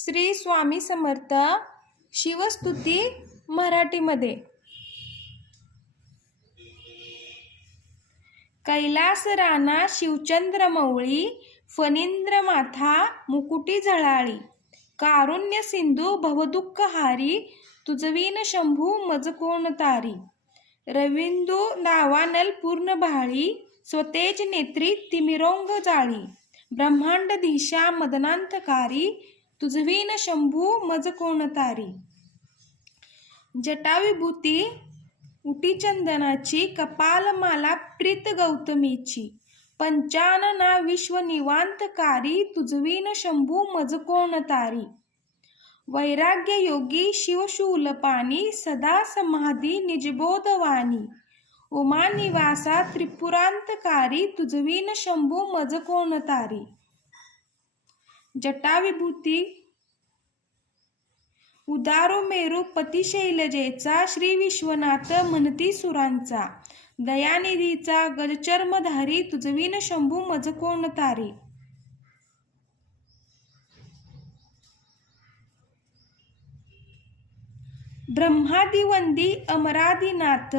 श्री स्वामी समर्थ शिवस्तुती मराठीमध्ये. कैलास राना शिवचंद्र मौळी, फणींद्र माथा मुकुटी झळाळी. कारुण्य सिंधू भवदुःख हारी, तुझवीन शंभू मज कोण तारी. रविंदू दावानल पूर्ण भाळी, स्वतेज नेत्री तिमिरोंग जाळी. ब्रह्मांड दिशा मदनांतकारी, तुझवीन शंभू मज कोण तारी. जटाविभूती उटी चंदनाची, कपालमाला प्रीत गौतमीची. पंचानना विश्व निवांतकारी, तुझवीन शंभू मज कोण तारी. वैराग्य योगी शिवशूलपाणी, सदा समाधी निजबोधवाणी. उमा निवासा त्रिपुरांतकारी, तुझवीन शंभू मज कोण तारी. जटाविभूती उदारो मेरू पतिशैलजेचा, श्री विश्वनाथ म्हणती सुरांचा. दयानिधीचा गजचर्मधारी, तुझवीन शंभू मज कोण तारी. ब्रह्मादिवंदी अमरादिनाथ,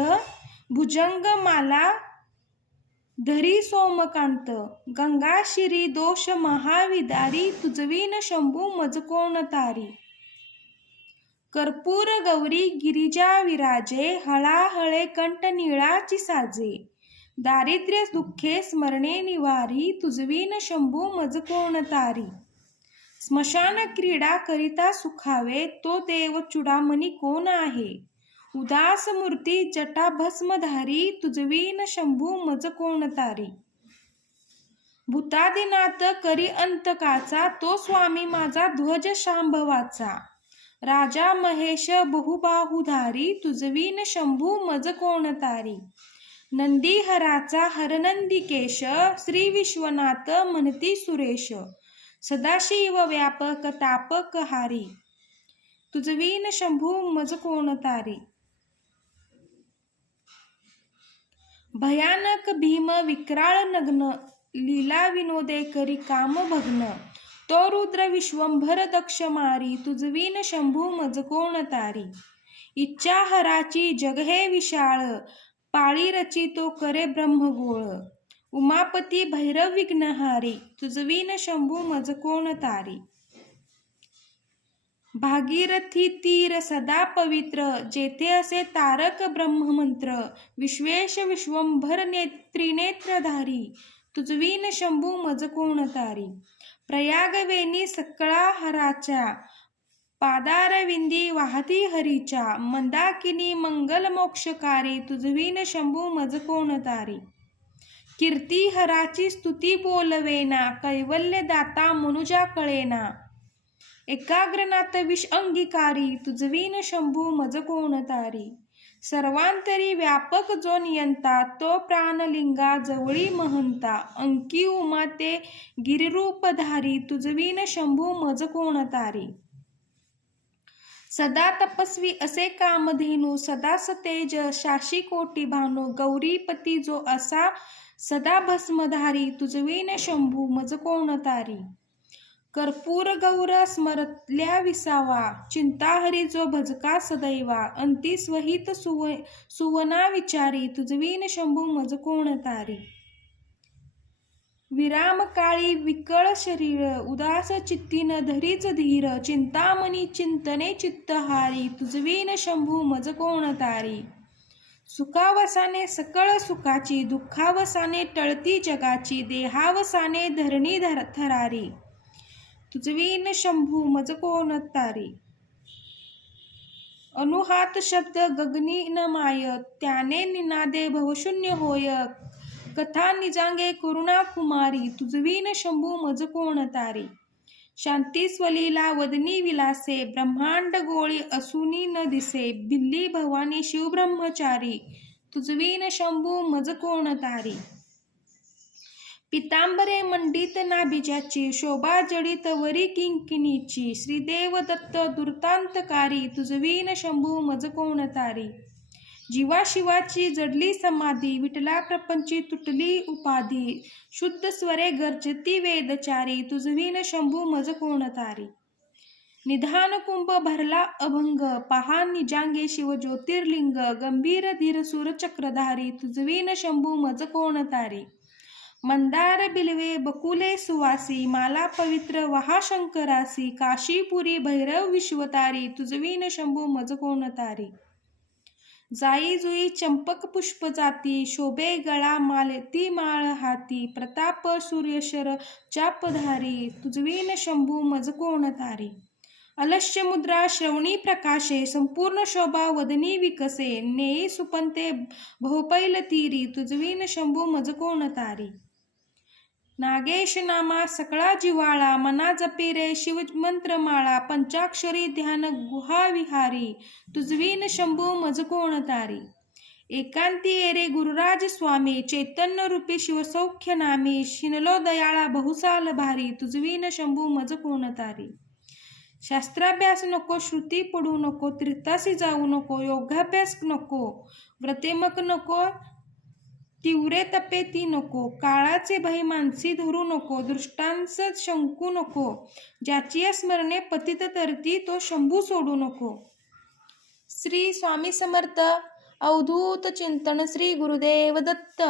भुजंगमाला धरी सोमकांत. गंगाशिरी दोष महाविदारी, तुझवीन शंभू मज कोण तारी. कर्पूर गौरी गिरिजा विराजे, हळाहळे कंठ निळाची साजे. दारिद्र्य दुःखे स्मरणे निवारी, तुझवीन शंभू मज कोण तारी. स्मशान क्रीडा करिता सुखावे, तो देव चुडामणी कोण आहे. उदास मूर्ती जटा भस्मधारी, तुझवीन शंभू मज कोण तारी. भूतादिनाथ करी अंतकाचा, तो स्वामी माझा ध्वज शांभवाचा. राजा महेश बहुबाहुधारी, तुझवीन शंभू मज कोण तारी. नंदीहराचा हरनंदिकेश, श्री विश्वनाथ म्हणती सुरेश. सदाशिव व्यापक तापकहारी, तुझवीन शंभू मज कोण तारी. भयानक भीम विक्राळ नग्न, लीला विनोदे करी काम भग्न. तो रुद्र विश्वंभर दक्ष मारी, तुझवीन शंभू मज कोण तारी. इच्छाहराची जग हे विशाळ, पाळी रची तो करे ब्रह्मगोळ. उमापती भैरव विघ्नहारी, तुझवीन शंभू मज कोण तारी. भागीरथी तीर सदा पवित्र, जेथे असे तारक ब्रह्ममंत्र. विश्वेश विश्वंभर त्रिनेत्रधारी, तुझवीन शंभू मज कोण तारी. प्रयागवेणी सकळा हराच्या, पादारविंदी वाहती हरीच्या. मंदाकिनी मंगल मोक्षकारी, तुझवीन शंभू मज कोण तारी. कीर्ती हराची स्तुती बोलवेना, कैवल्य दाता मनुजा कळेना. एकाग्रनाथ विष अंगीकारी, तुझवीन शंभू मज कोण तारी. सर्वांतरी व्यापक जो नियंता, तो प्राणलिंगा जवळी महंता. अंकी उमा ते गिरिरूपधारी, तुझवीन शंभू मज कोण तारी. सदा तपस्वी असे कामधेनू, सदा सतेज शाशी कोटी भानू. गौरीपती जो असा सदा भस्मधारी, तुझवीन शंभू मज कोण तारी. कर्पूर गौर स्मरतल्या विसावा, चिंताहरी जो भजका सदैवा. अंती स्वहित सुवना विचारी, तुझवीन शंभू मज कोण तारी. विराम काळी विकळ शरीर, उदास चित्तीन धरीच धीर. चिंतामणी चिंतने चित्तहारी, तुझवीन शंभू मज कोण तारी. सुखावसाने सकळ सुखाची, दुःखावसाने टळती जगाची. देहावसाने धरणी थरारी, तुझवीन शंभू मज कोण तारी. अनुहात शब्द गगनी न माय, त्याने निनादे भवशून्य होय. कथा निजांगे करुणा कुमारी, तुझवीन शंभू मज कोण तारी. शांती स्वलीला वदनी विलासे, ब्रह्मांड गोळी असुनी न दिसे. भिल्ली भवानी शिवब्रह्मचारी, तुझवीन शंभू मज कोण तारी. पितांबरे मंडित नाभिजाची, शोभा जडित वरी किंकिणीची. श्रीदेव दत्त दुर्तांतकारी, तुझवीन शंभू मज कोण तारी. जीवाशिवाची जडली समाधी, विठला प्रपंची तुटली उपाधी. शुद्ध स्वरे गर्जती वेदचारी, तुझवीन शंभू मज कोण तारी. निधान कुंभ भरला अभंग, पहा निजांगे शिव ज्योतिर्लिंग, गंभीर धीर सूर चक्रधारी, तुझवीन शंभू मज कोण तारी. मंदार बिल्वे बकुले सुवासी, माला पवित्र वहा शंकरासी, काशीपुरी भैरव विश्वतारी, तुझवीन शंभू मज कोण तारी. जाई जुई चंपक पुष्प जाती, शोभे गळा मालती माळ हाती, प्रताप सूर्यशर चापधारी, तुझवीन शंभू मज कोण तारी. अलस्य मुद्रा श्रवणी प्रकाशे, संपूर्ण शोभा वदनी विकसे, नेई सुपंते बहुपैल तीरी, तुझवीन शंभू मज कोण तारी. नागेश नामा सकळा जिवाळा, मना जपे रे शिव मंत्र माळा, पंचाक्षरी ध्यान गुहा विहारी, तुझवीन शंभू मज कोण तारी. एकांती एरे गुरुराज स्वामी, चैतन्य रूपी शिवसौख्य नामी, शिनलो दयाळा बहुसाल भारी, तुझवीन शंभू मज कोण तारी. शास्त्राभ्यास नको, श्रुती पडू नको, तीर्थासी जाऊ नको, योगाभ्यास नको, व्रतेमक नको, तीव्रे तपे ती नको, काळाचे भय मानसी धरू नको, दृष्टांस शंकू नको, ज्याची स्मरणे पतित तरती तो शंभू सोडू नको. श्री स्वामी समर्थ. अवधूत चिंतन. श्री गुरुदेव दत्त.